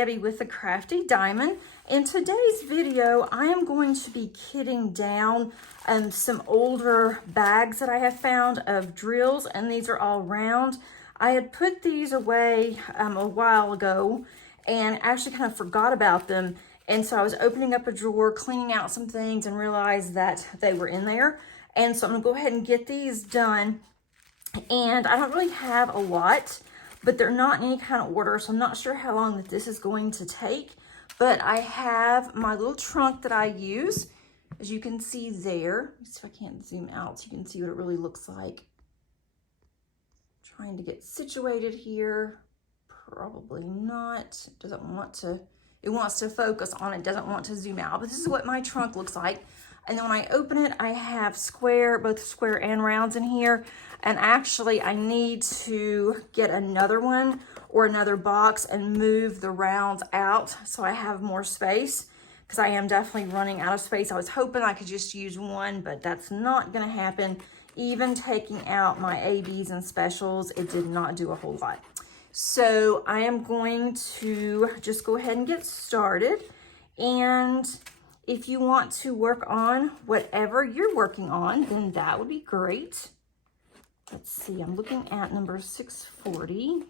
Debbie with the Crafty Diamond. In today's video, I am going to be kitting down some older bags that I have found of drills, and these are all round. I had put these away a while ago and actually kind of forgot about them. And so I was opening up a drawer, cleaning out some things, and realized that they were in there. And so I'm gonna go ahead and get these done. And I don't really have a lot, but they're not in any kind of order, so I'm not sure how long that this is going to take. But I have my little trunk that I use, as you can see there. Let's see if I can't zoom out so you can see what it really looks like. Trying to get situated here. Probably not. It doesn't want to, it wants to focus on it, doesn't want to zoom out. But this is what my trunk looks like. And then when I open it, I have square, both square and rounds in here. And actually I need to get another one or another box and move the rounds out so I have more space, because I am definitely running out of space. I was hoping I could just use one, but that's not gonna happen. Even taking out my ABs and specials, it did not do a whole lot. So I am going to just go ahead and get started. And if you want to work on whatever you're working on, then that would be great. Let's see, I'm looking at number 640.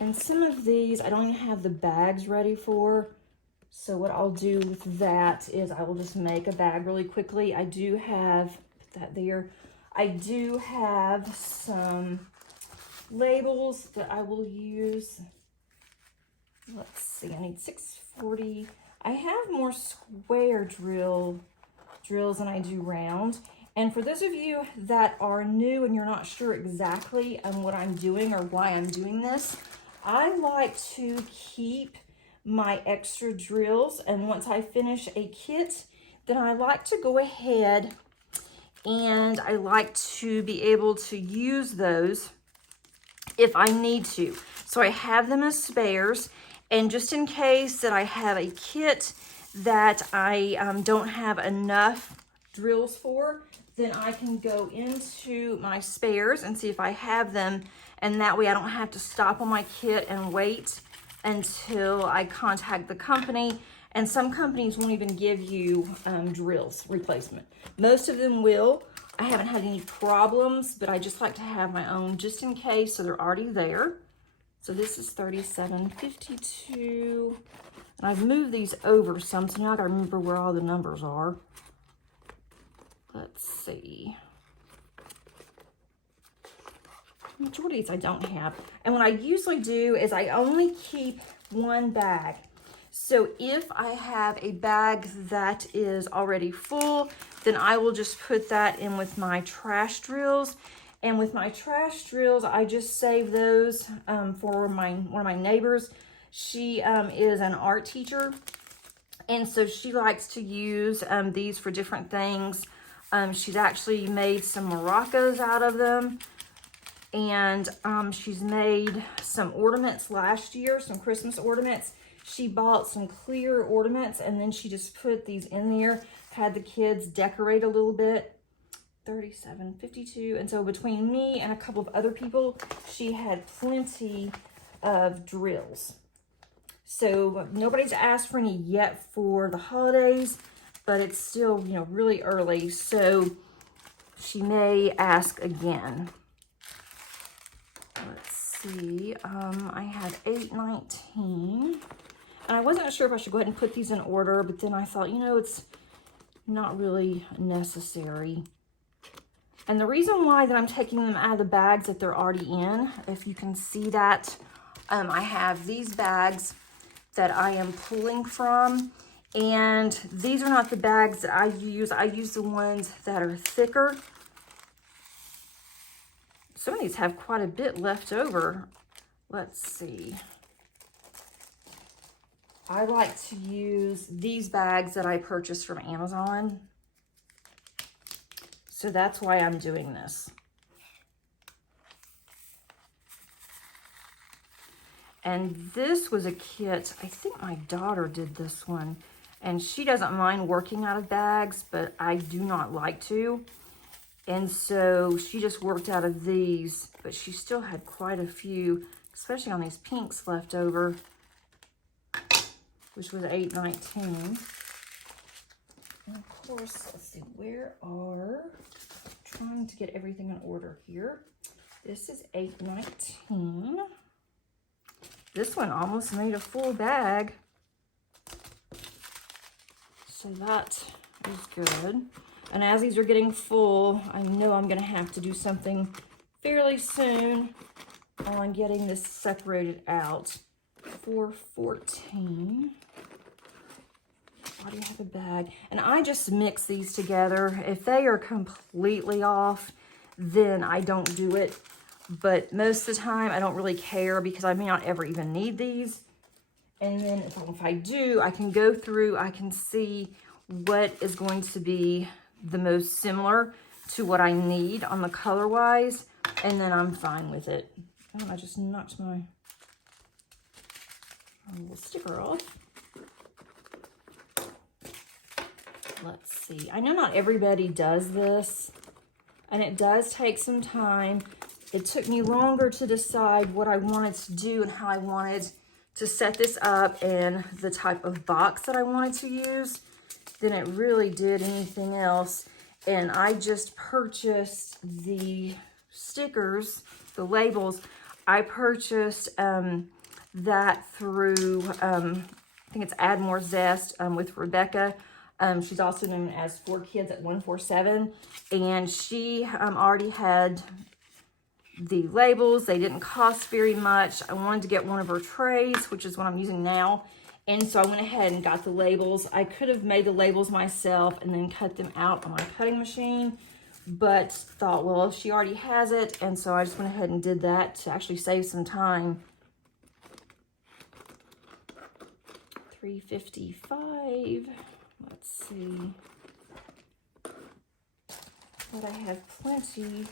And some of these I don't even have the bags ready for. So what I'll do with that is I will just make a bag really quickly. I do have, put that there. I do have some labels that I will use. Let's see, I need 640. I have more square drills than I do round. And for those of you that are new and you're not sure exactly what I'm doing or why I'm doing this, I like to keep my extra drills, and once I finish a kit, then I like to go ahead and I like to be able to use those if I need to. So I have them as spares, and just in case that I have a kit that I don't have enough drills for, then I can go into my spares and see if I have them, and that way I don't have to stop on my kit and wait until I contact the company. And some companies won't even give you drills replacement. Most of them will. I haven't had any problems, but I just like to have my own just in case, so they're already there. So this is 3752. And I've moved these over some, so now I gotta remember where all the numbers are. Let's see. Majority of these I don't have. And what I usually do is I only keep one bag. So if I have a bag that is already full, then I will just put that in with my trash drills. And with my trash drills, I just save those for one of my neighbors. She is an art teacher, and so she likes to use these for different things. She's actually made some maracas out of them, and she's made some ornaments last year, some Christmas ornaments. She bought some clear ornaments, and then she just put these in there, had the kids decorate a little bit. 3752. And so between me and a couple of other people, she had plenty of drills. So nobody's asked for any yet for the holidays, but it's still, you know, really early, so she may ask again. Let's see, I had 819, and I wasn't sure if I should go ahead and put these in order, but then I thought, you know, it's not really necessary. And the reason why that I'm taking them out of the bags that they're already in, if you can see that, I have these bags that I am pulling from, and these are not the bags that I use. I use the ones that are thicker. Some of these have quite a bit left over. Let's see. I like to use these bags that I purchased from Amazon. So that's why I'm doing this. And this was a kit, I think my daughter did this one, and she doesn't mind working out of bags, but I do not like to. And so she just worked out of these, but she still had quite a few, especially on these pinks left over, which was $8.19. And of course, let's see, trying to get everything in order here. This is $8.19. This one almost made a full bag. So that is good. And as these are getting full, I know I'm gonna have to do something fairly soon on getting this separated out. $4.14. Why do you have a bag? And I just mix these together. If they are completely off, then I don't do it. But most of the time, I don't really care because I may not ever even need these. And then if I do, I can go through, I can see what is going to be the most similar to what I need on the color wise, and then I'm fine with it. Oh, I just knocked my little sticker off. Let's see. I know not everybody does this, and it does take some time. It took me longer to decide what I wanted to do and how I wanted to set this up and the type of box that I wanted to use than it really did anything else. And I just purchased the stickers, the labels. I purchased that through, I think it's Add More Zest with Rebecca. She's also known as 4Kids at 147. And she already had the labels. They didn't cost very much. I wanted to get one of her trays, which is what I'm using now. And so I went ahead and got the labels. I could have made the labels myself and then cut them out on my cutting machine, but thought, well, she already has it. And so I just went ahead and did that to actually save some time. $3.55. Let's see. But I have plenty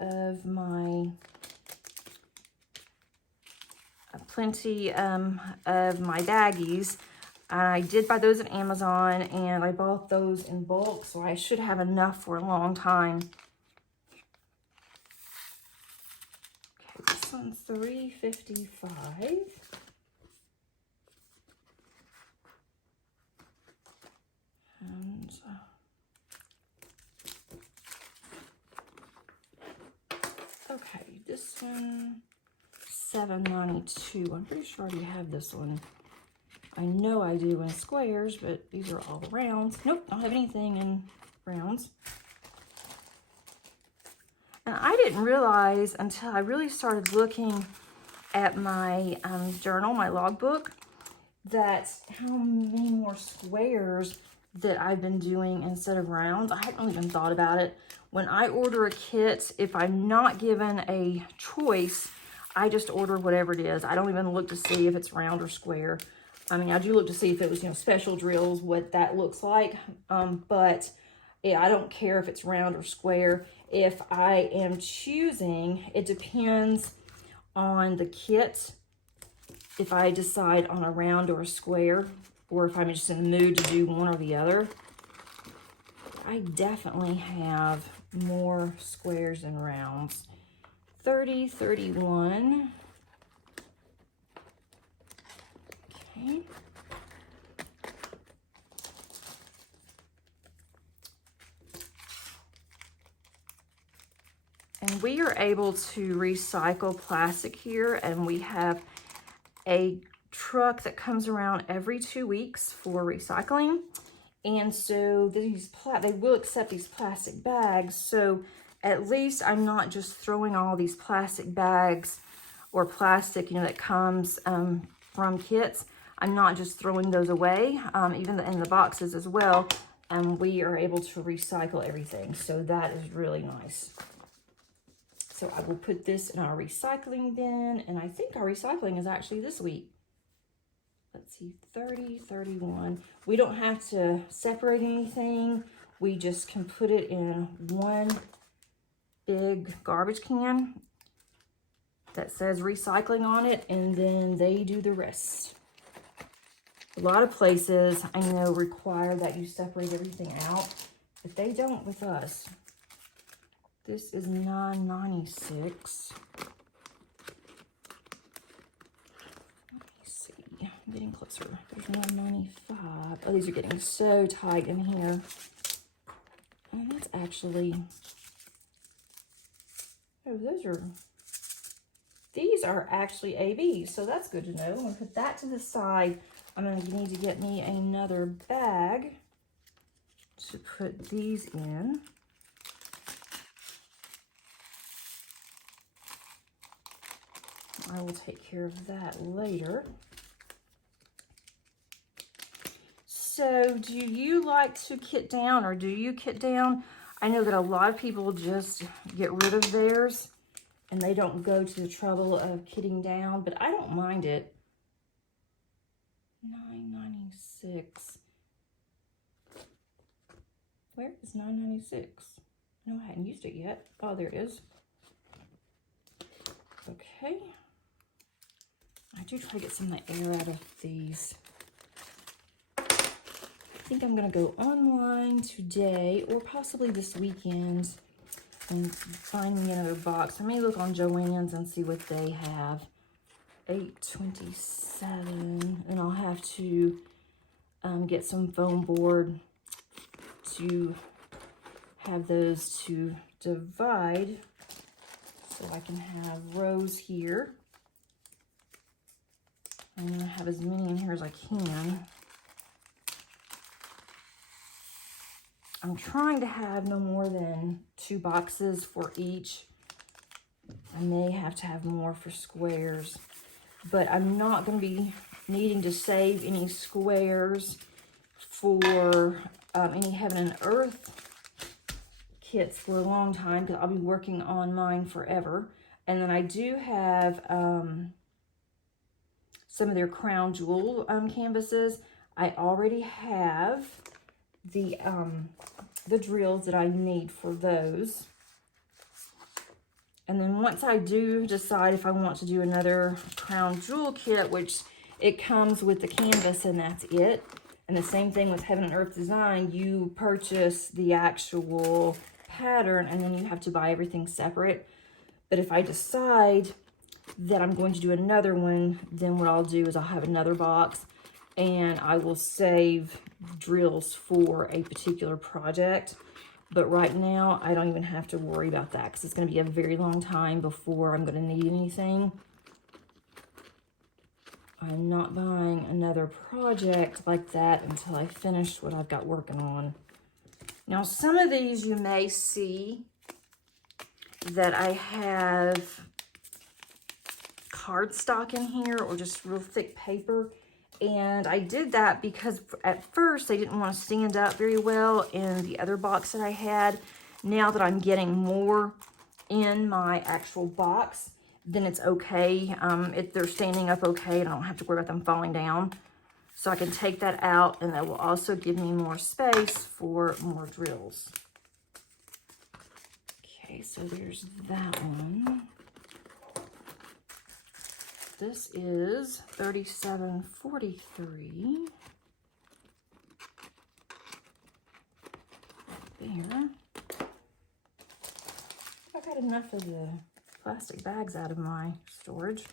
of my baggies. I did buy those at Amazon, and I bought those in bulk, so I should have enough for a long time. Okay, this one's $3.55. And okay, this one, $7.92. I'm pretty sure I already have this one. I know I do in squares, but these are all rounds. Nope, I don't have anything in rounds. And I didn't realize until I really started looking at my journal, my logbook, that how many more squares that I've been doing instead of rounds. I hadn't even thought about it. When I order a kit, if I'm not given a choice, I just order whatever it is. I don't even look to see if it's round or square. I mean, I do look to see if it was, special drills, what that looks like. But yeah, I don't care if it's round or square. If I am choosing, it depends on the kit. If I decide on a round or a square, or if I'm just in the mood to do one or the other. I definitely have more squares than rounds. 30, 31. Okay. And we are able to recycle plastic here, and we have a truck that comes around every 2 weeks for recycling. And so they will accept these plastic bags. So at least I'm not just throwing all these plastic bags or plastic, that comes from kits. I'm not just throwing those away, even in the boxes as well. And we are able to recycle everything. So that is really nice. So I will put this in our recycling bin. And I think our recycling is actually this week. Let's see, 30, 31. We don't have to separate anything. We just can put it in one big garbage can that says recycling on it, and then they do the rest. A lot of places I know require that you separate everything out, but they don't with us. This is $9.96. Let me see. I'm getting closer. There's $9.95. Oh, these are getting so tight in here. And that's actually... Oh, these are actually ABs, so that's good to know. I'm going to put that to the side. I'm going to need to get me another bag to put these in. I will take care of that later. So, do you like to kit down, or do you kit down? I know that a lot of people just get rid of theirs and they don't go to the trouble of kitting down, but I don't mind it. $9.96. Where is $9.96? No, I hadn't used it yet. Oh, there it is. Okay. I do try to get some of the air out of these. I think I'm going to go online today or possibly this weekend and find me another box. I may look on Joann's and see what they have. $8.27, and I'll have to get some foam board to have those to divide so I can have rows here. I'm going to have as many in here as I can. I'm trying to have no more than 2 boxes for each. I may have to have more for squares, but I'm not going to be needing to save any squares for any Heaven and Earth kits for a long time, because I'll be working on mine forever. And then I do have some of their crown jewel canvases. I already have the drills that I need for those. And then once I do decide if I want to do another crown jewel kit, which it comes with the canvas and that's it. And the same thing with Heaven and Earth Design, you purchase the actual pattern and then you have to buy everything separate. But if I decide that I'm going to do another one, then what I'll do is I'll have another box and I will save drills for a particular project. But right now, I don't even have to worry about that because it's going to be a very long time before I'm going to need anything. I'm not buying another project like that until I finish what I've got working on. Now, some of these you may see that I have cardstock in here or just real thick paper. And I did that because at first they didn't want to stand up very well in the other box that I had. Now that I'm getting more in my actual box, then it's okay. They're standing up okay, and I don't have to worry about them falling down. So I can take that out, and that will also give me more space for more drills. Okay, so there's that one. This is $37.43. There. I've had enough of the plastic bags out of my storage.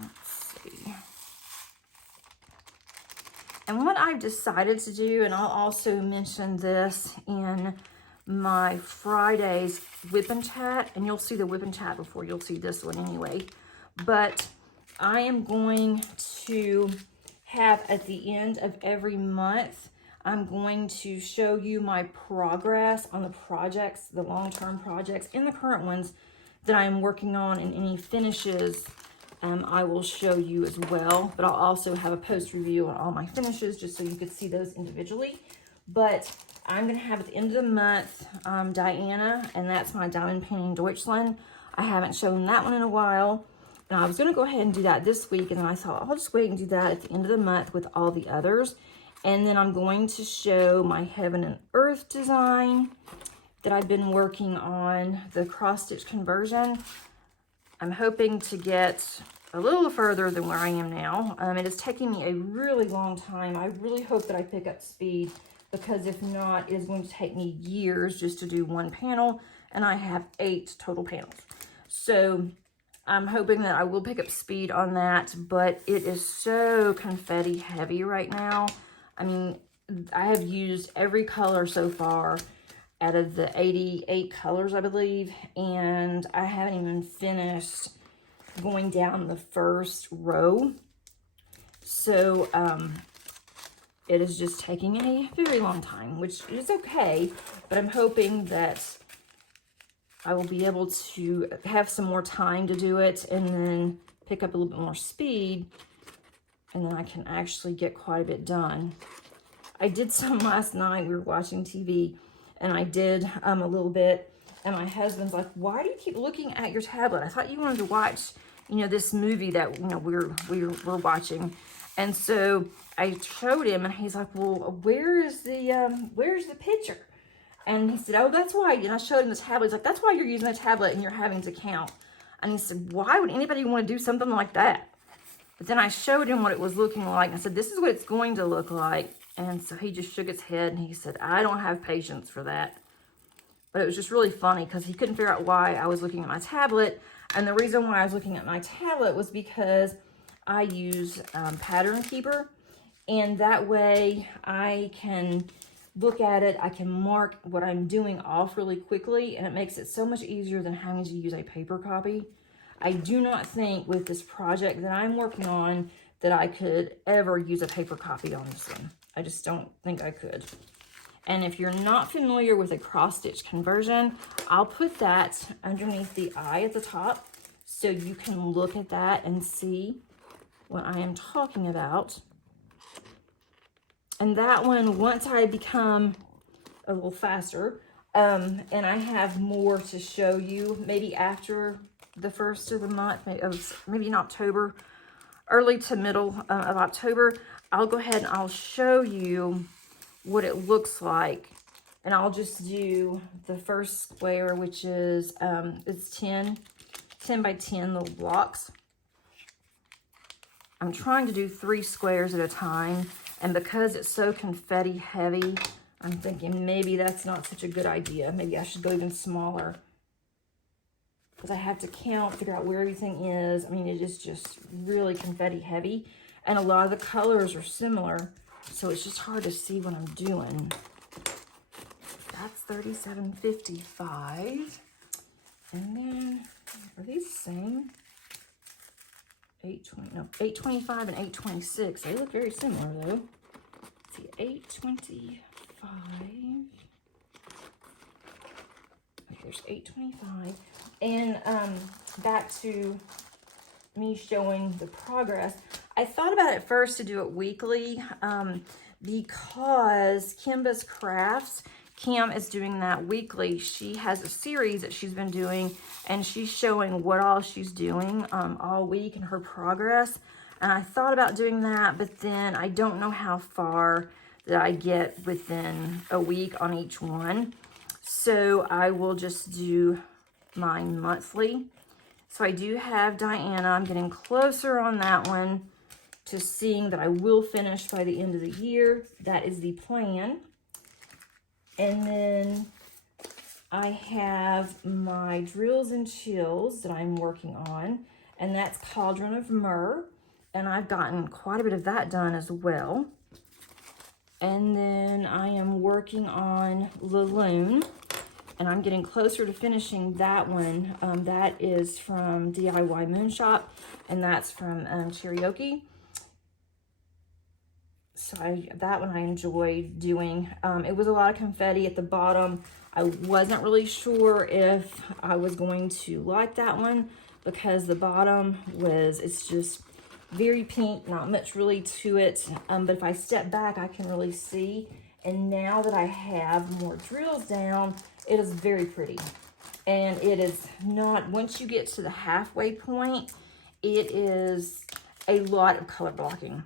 Let's see. And what I've decided to do, and I'll also mention this in my Friday's whip and chat, and you'll see the whip and chat before you'll see this one anyway, but I am going to have at the end of every month, I'm going to show you my progress on the projects, the long-term projects and the current ones that I am working on, and any finishes I will show you as well. But I'll also have a post review on all my finishes just so you could see those individually. But I'm going to have at the end of the month Diana, and that's my Diamond Painting Deutschland. I haven't shown that one in a while, and I was going to go ahead and do that this week, and then I thought I'll just wait and do that at the end of the month with all the others. And then I'm going to show my Heaven and Earth design that I've been working on, the cross-stitch conversion. I'm hoping to get a little further than where I am now. It is taking me a really long time. I really hope that I pick up speed because if not, it is going to take me years just to do one panel, and I have 8 total panels. So I'm hoping that I will pick up speed on that, but it is so confetti heavy right now. I mean, I have used every color so far out of the 88 colors, I believe, and I haven't even finished going down the first row. So it is just taking a very long time, which is okay, but I'm hoping that I will be able to have some more time to do it and then pick up a little bit more speed, and then I can actually get quite a bit done. I did some last night. We were watching TV, and I did a little bit, and my husband's like, why do you keep looking at your tablet? I thought you wanted to watch, you know, this movie that, you know, we're watching. And so I showed him, and he's like, well, where's the picture? And he said, oh, that's why. And I showed him the tablet. He's like, that's why you're using a tablet and you're having to count. And he said, why would anybody want to do something like that? But then I showed him what it was looking like. I said, this is what it's going to look like. And so he just shook his head, and he said, I don't have patience for that. But it was just really funny because he couldn't figure out why I was looking at my tablet. And the reason why I was looking at my tablet was because I use Pattern Keeper. And that way I can look at it. I can mark what I'm doing off really quickly. And it makes it so much easier than having to use a paper copy. I do not think with this project that I'm working on that I could ever use a paper copy on this one. I just don't think I could. And if you're not familiar with a cross stitch conversion, I'll put that underneath the eye at the top so you can look at that and see what I am talking about. And that one, once I become a little faster, and I have more to show you, maybe after the first of the month, maybe in October, early to middle of October, I'll go ahead and I'll show you what it looks like. And I'll just do the first square, which is, it's 10 by 10 little blocks. I'm trying to do 3 squares at a time. And because it's so confetti heavy, I'm thinking maybe that's not such a good idea. Maybe I should go even smaller, because I have to count, figure out where everything is. I mean, it is just really confetti heavy. And a lot of the colors are similar, so it's just hard to see what I'm doing. That's $37.55. And then, are these the same? $8.25 and $8.26. They look very similar though. Let's see, $8.25. Okay, there's $8.25. And back to me showing the progress. I thought about it first to do it weekly because Kimba's Crafts, Kim is doing that weekly. She has a series that she's been doing, and she's showing what all she's doing all week and her progress. And I thought about doing that, but then I don't know how far that I get within a week on each one. So I will just do mine monthly. So I do have Diana. I'm getting closer on that one to seeing that I will finish by the end of the year. That is the plan. And then I have my Drills and Chills that I'm working on, and that's Cauldron of Myrrh, and I've gotten quite a bit of that done as well. And then I am working on Laloon, and I'm getting closer to finishing that one. That is from DIY Moon Shop, and that's from Cherokee. So that one I enjoyed doing. It was a lot of confetti at the bottom. I wasn't really sure if I was going to like that one because the bottom it's just very pink, not much really to it. But if I step back, I can really see. And now that I have more drills down, it is very pretty. And it is not, once you get to the halfway point, it is a lot of color blocking.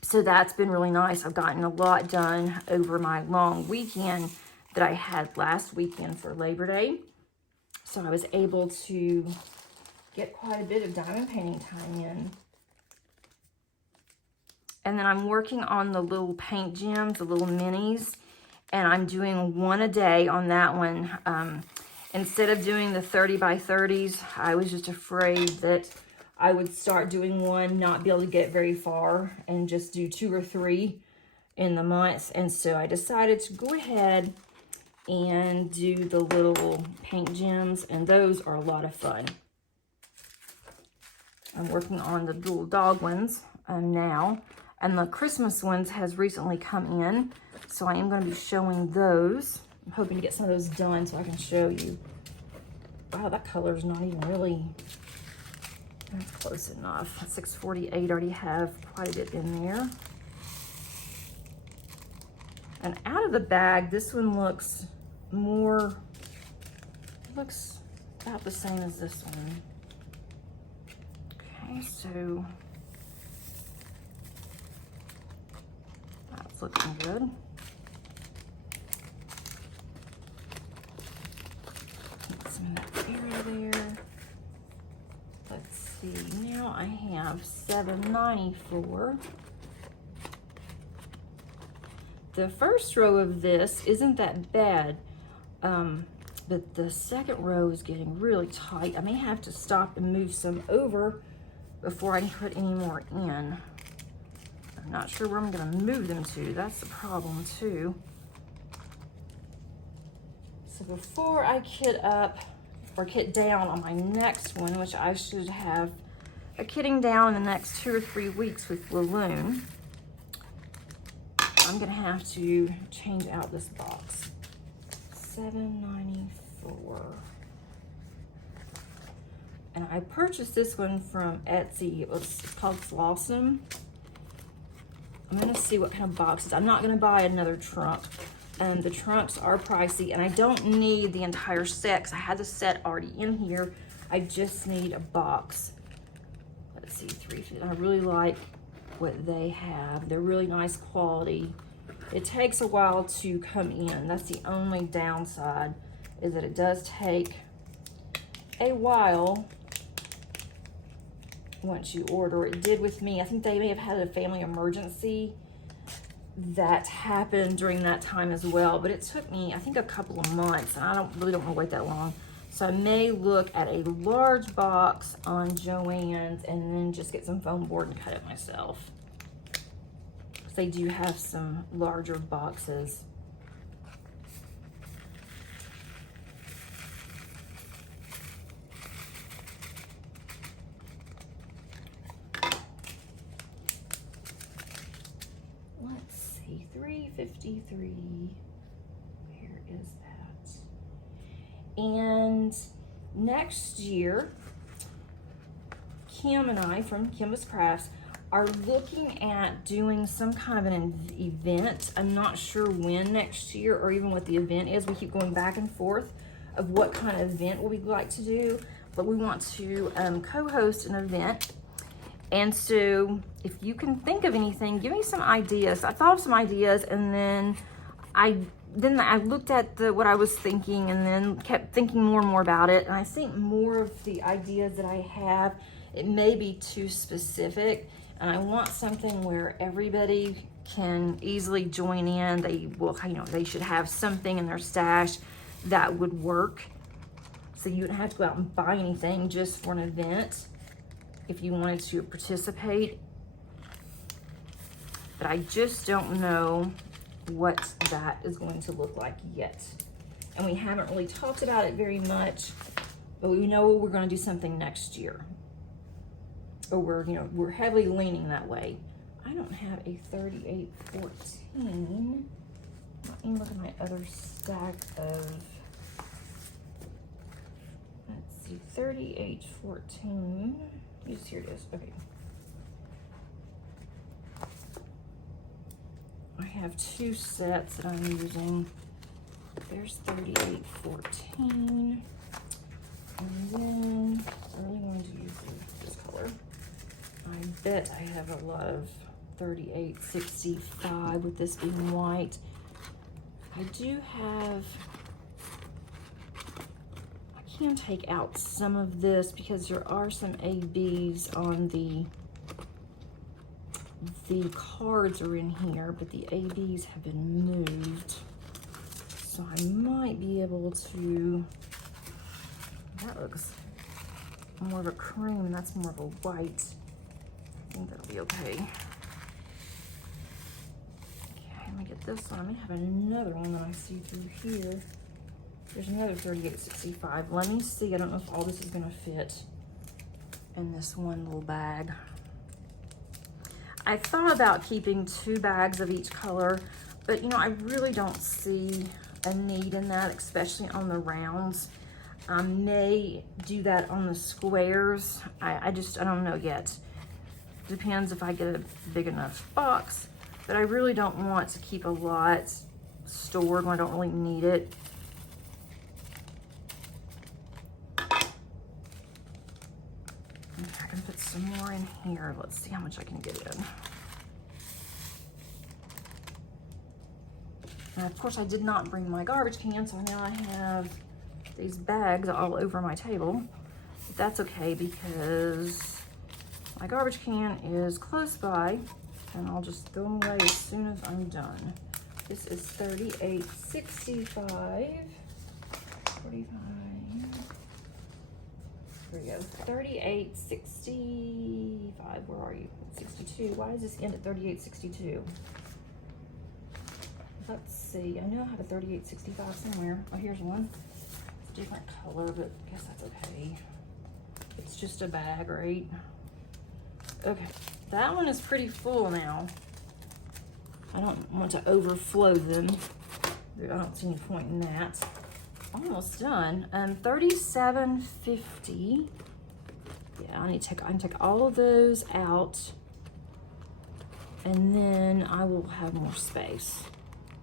So that's been really nice. I've gotten a lot done over my long weekend that I had last weekend for Labor Day. So I was able to get quite a bit of diamond painting time in. And then I'm working on the little paint gems, the little minis, and I'm doing one a day on that one. Instead of doing the 30 by 30s, I was just afraid that I would start doing one, not be able to get very far, and just do 2 or 3 in the month. And so I decided to go ahead and do the little paint gems, and those are a lot of fun. I'm working on the little dog ones now, and the Christmas ones has recently come in, so I am going to be showing those. I'm hoping to get some of those done so I can show you. Wow, that color is not even really, that's close enough. 648, already have quite a bit in there. And out of the bag, this one looks more, looks about the same as this one. Okay, so that's looking good. Get some of that area there. Let's see, now I have 794. The first row of this isn't that bad, but the second row is getting really tight. I may have to stop and move some over before I can put any more in. I'm not sure where I'm gonna move them to. That's the problem too. So before I kit up or kit down on my next one, which I should have a kitting down in the next 2 or 3 weeks with Laloon, I'm gonna have to change out this box. 794. And I purchased this one from Etsy. It's called Flossom. I'm gonna see what kind of boxes. I'm not gonna buy another trunk. The trunks are pricey, and I don't need the entire set because I had the set already in here. I just need a box. Let's see, 350. I really like what they have. They're really nice quality. It takes a while to come in. That's the only downside, is that it does take a while once you order. It did with me. I think they may have had a family emergency that happened during that time as well, but it took me, I think, a couple of months, and I really don't want to wait that long. So I may look at a large box on Joann's and then just get some foam board and cut it myself. Because they do have some larger boxes. Let's see, 353. Where is that? And next year, Kim and I from Kim's Crafts are looking at doing some kind of an event. I'm not sure when next year or even what the event is. We keep going back and forth of what kind of event we'd like to do, but we want to co-host an event. And so if you can think of anything, give me some ideas. I thought of some ideas, and then I looked at what I was thinking, and then kept thinking more and more about it. And I think more of the ideas that I have, it may be too specific, and I want something where everybody can easily join in. They will, they should have something in their stash that would work. So you don't have to go out and buy anything just for an event if you wanted to participate. But I just don't know what that is going to look like yet. And we haven't really talked about it very much, but we know we're going to do something next year. Or we're heavily leaning that way. I don't have a 3814. Let me look at my other stack of, let's see, 3814. Yes, here it is. Okay. I have 2 sets that I'm using. There's 3814. And then I really wanted to use this color. I bet I have a lot of 3865 with this being white. I do have, I can take out some of this because there are some ABs on the the cards are in here, but the ABs have been moved. So I might be able to, that looks more of a cream and that's more of a white. I think that'll be okay. Okay, let me get this one. I may have another one that I see through here. There's another 3865. Let me see. I don't know if all this is gonna fit in this one little bag. I thought about keeping 2 bags of each color, but you know, I really don't see a need in that, especially on the rounds. I may do that on the squares. I don't know yet. Depends if I get a big enough box, but I really don't want to keep a lot stored when I don't really need it. I can put some more in here. Let's see how much I can get in. And of course I did not bring my garbage can, so now I have these bags all over my table. But that's okay because my garbage can is close by and I'll just throw them away as soon as I'm done. This is 3865, 45. There we go, 3865, where are you? 62, why does this end at 3862? Let's see, I know I have a 3865 somewhere. Oh, here's one. It's a different color, but I guess that's okay. It's just a bag, right? Okay, that one is pretty full now. I don't want to overflow them. I don't see any point in that. Almost done. 3750. Yeah, I can take all of those out, and then I will have more space.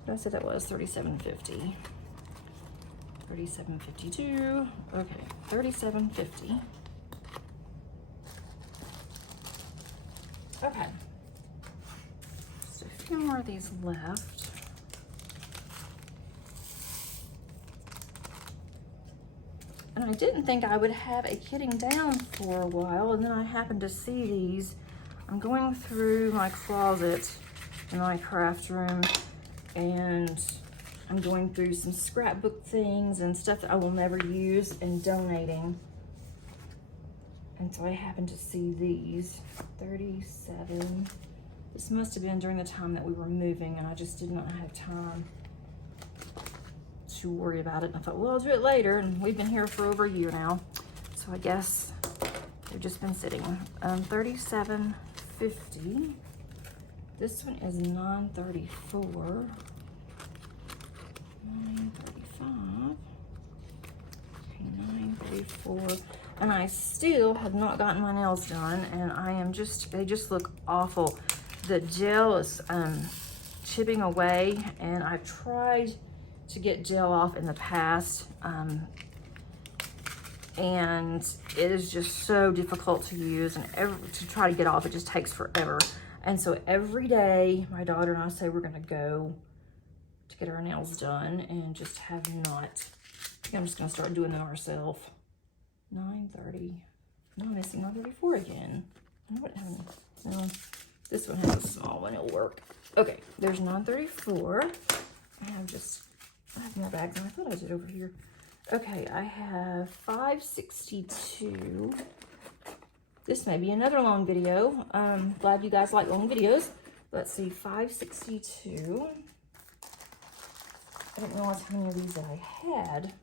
What did I say that was? 3750. 3752. Okay, 3750. Okay. Just a few more of these left. And I didn't think I would have a kitting down for a while, and then I happened to see these. I'm going through my closet in my craft room, and I'm going through some scrapbook things and stuff that I will never use and donating. And so I happened to see these, 37. This must have been during the time that we were moving, and I just did not have time to worry about it. And I thought, well, I'll do it later, and we've been here for over a year now. So I guess they've just been sitting. 3750. This one is 934. 935. Okay, 934. And I still have not gotten my nails done, and they just look awful. The gel is chipping away, and I've tried to get gel off in the past, and it is just so difficult to use, and to try to get off, it just takes forever. And so every day, my daughter and I say we're gonna go to get our nails done and just have not. I think I'm just gonna start doing them ourselves. 930. No, I'm missing 934 again. What happened? No, this one has a small one, it'll work. Okay, there's 934. I have more bags than I thought I did over here. Okay, I have 562. This may be another long video. Glad you guys like long videos. Let's see, 562. I didn't realize how many of these that I had.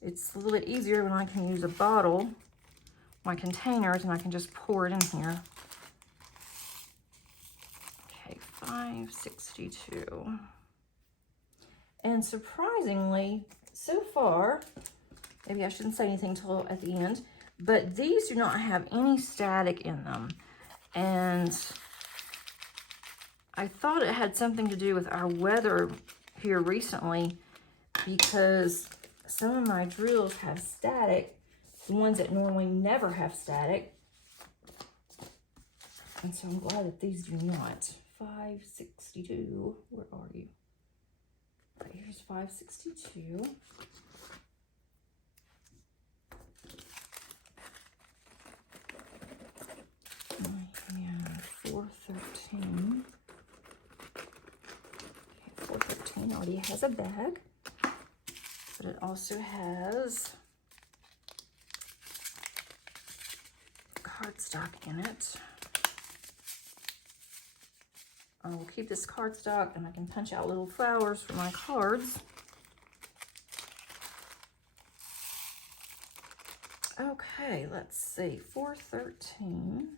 It's a little bit easier when I can use a bottle, my containers, and I can just pour it in here. Okay, 562. And surprisingly, so far, maybe I shouldn't say anything till at the end, but these do not have any static in them. And I thought it had something to do with our weather here recently, because some of my drills have static, the ones that normally never have static. And so I'm glad that these do not. 562, where are you? Right, here's 562. I have 413. Mine already has a bag, but it also has cardstock in it. I will keep this cardstock and I can punch out little flowers for my cards. Okay, let's see, 413.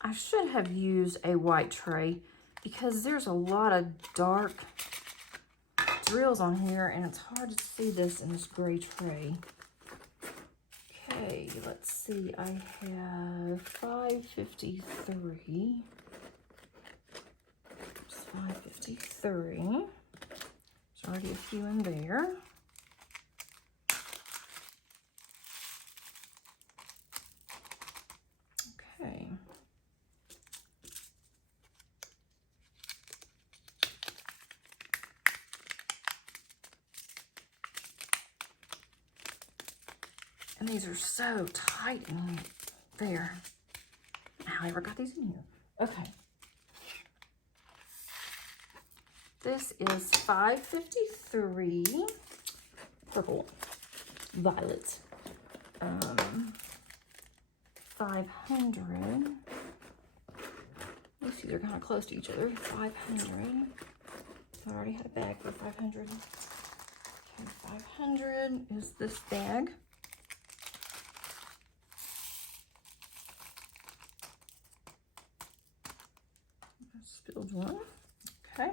I should have used a white tray because there's a lot of dark drills on here and it's hard to see this in this gray tray. Okay, let's see, I have 553. 553. There's already a few in there. Okay. And these are so tight in there. How I ever got these in here? Okay. This is 553 purple violet. 500. These two are kind of close to each other. 500. I already had a bag for 500. Okay, 500 is this bag. I spilled one. Okay.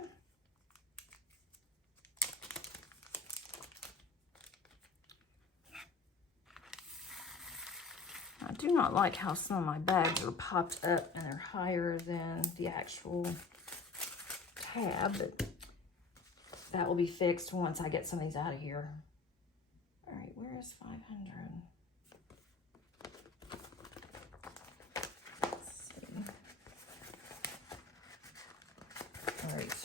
I do not like how some of my bags are popped up and they're higher than the actual tab, but that will be fixed once I get some of these out of here. All right, where is 500? Let's see. All right.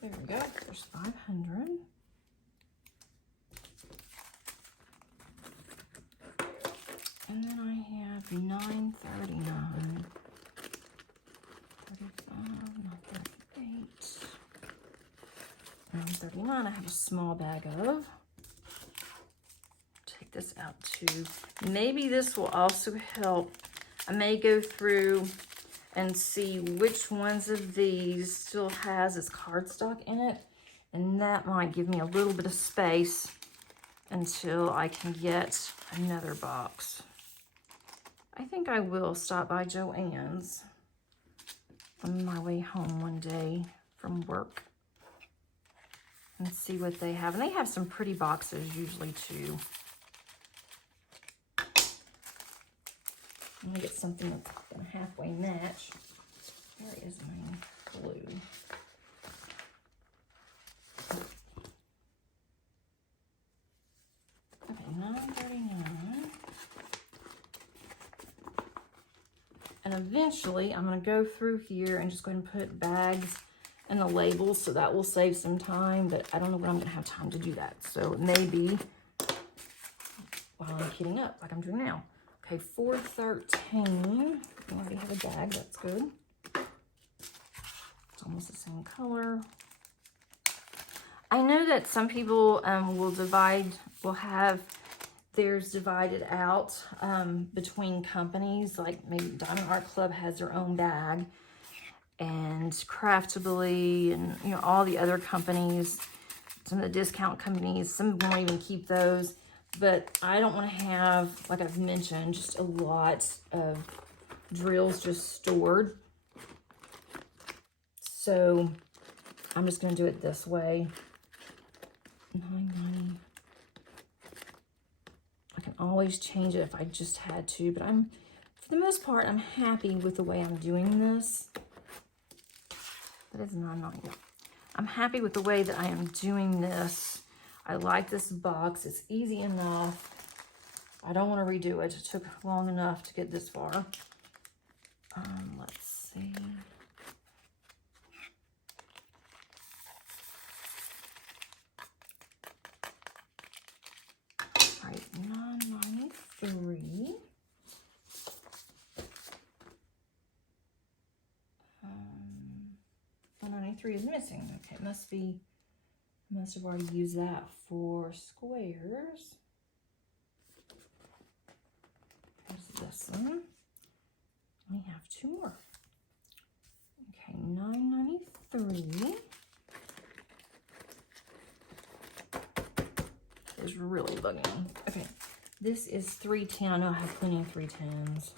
There we go, there's 500. And then I have 939, 35, 938, 939. I have a small bag of. Take this out too. Maybe this will also help. I may go through and see which ones of these still has its cardstock in it. And that might give me a little bit of space until I can get another box. I think I will stop by Joann's on my way home one day from work and see what they have. And they have some pretty boxes usually too. I'm gonna get something that's gonna halfway match. Where is my glue? Okay, 939. And eventually, I'm going to go through here and just go ahead and put bags and the labels, so that will save some time, but I don't know when I'm going to have time to do that. So it may be while I'm heating up, like I'm doing now. Okay, 413. I already have a bag, that's good. It's almost the same color. I know that some people will have theirs divided out between companies, like maybe Diamond Art Club has their own bag, and Craftably, and you know, all the other companies, some of the discount companies, some won't even keep those. But I don't want to have, like I've mentioned, just a lot of drills just stored. So I'm just going to do it this way. 990. I can always change it if I just had to, but for the most part, I'm happy with the way I'm doing this. That is 990. I'm happy with the way that I am doing this. I like this box. It's easy enough. I don't want to redo it. It took long enough to get this far. Let's see. All right, 990. 193. 193 is missing. Okay, must have already used that for squares. Here's this one. We have 2 more. Okay, 993. It's really bugging me. Okay, this is 310. I know I have plenty of 310s.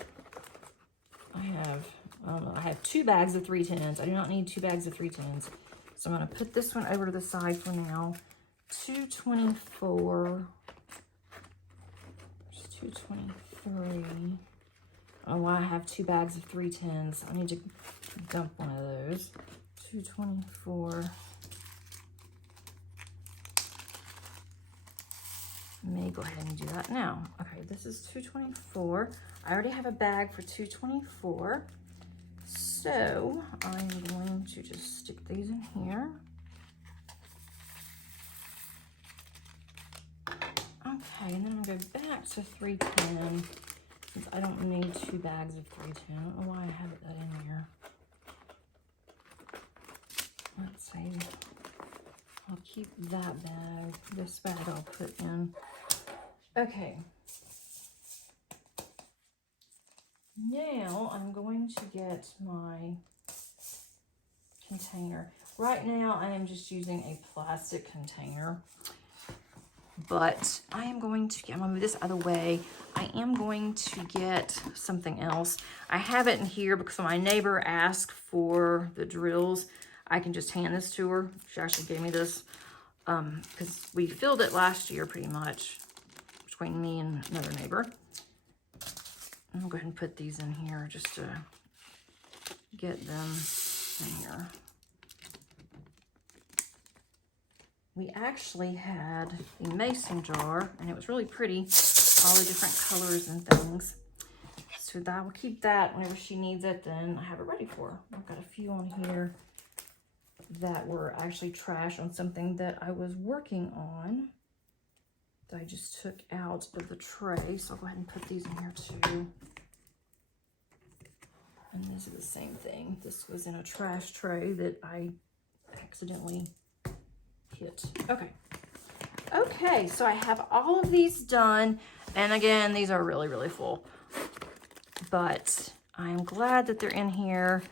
I have 2 bags of 310s. I do not need 2 bags of 310s. So I'm going to put this one over to the side for now. 224. There's 223. I don't know why I have 2 bags of 310s. I need to dump one of those. 224. May go ahead and do that now. Okay, this is 224. I already have a bag for 224. So I'm going to just stick these in here. Okay, and then I'm going to go back to 310 since I don't need 2 bags of 310. I don't know why I have that in here. Let's see. I'll keep that bag. This bag I'll put in. Okay. Now I'm going to get my container. Right now I am just using a plastic container, but I am going to move this out of the way. I am going to get something else. I have it in here because when my neighbor asked for the drills, I can just hand this to her. She actually gave me this because we filled it last year pretty much between me and another neighbor. I'm gonna go ahead and put these in here just to get them in here. We actually had a mason jar and it was really pretty, all the different colors and things. So that will keep that whenever she needs it, then I have it ready for her. I've got a few on here that were actually trash on something that I was working on that I just took out of the tray. So I'll go ahead and put these in here too. And these are the same thing. This was in a trash tray that I accidentally hit. Okay. Okay, so I have all of these done. And again, these are really, really full. But I'm glad that they're in here.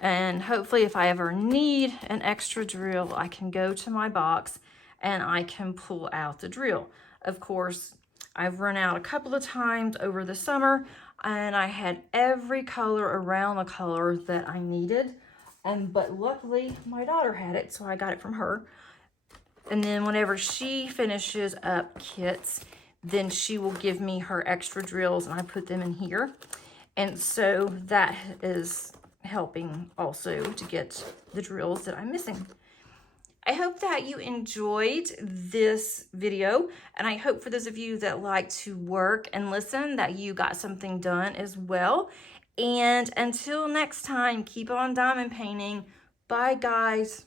And hopefully if I ever need an extra drill, I can go to my box and I can pull out the drill. Of course, I've run out a couple of times over the summer and I had every color around the color that I needed. But luckily my daughter had it, so I got it from her. And then whenever she finishes up kits, then she will give me her extra drills and I put them in here. And so that is helping also to get the drills that I'm missing. I hope that you enjoyed this video, and I hope for those of you that like to work and listen that you got something done as well. And until next time, keep on diamond painting. Bye, guys.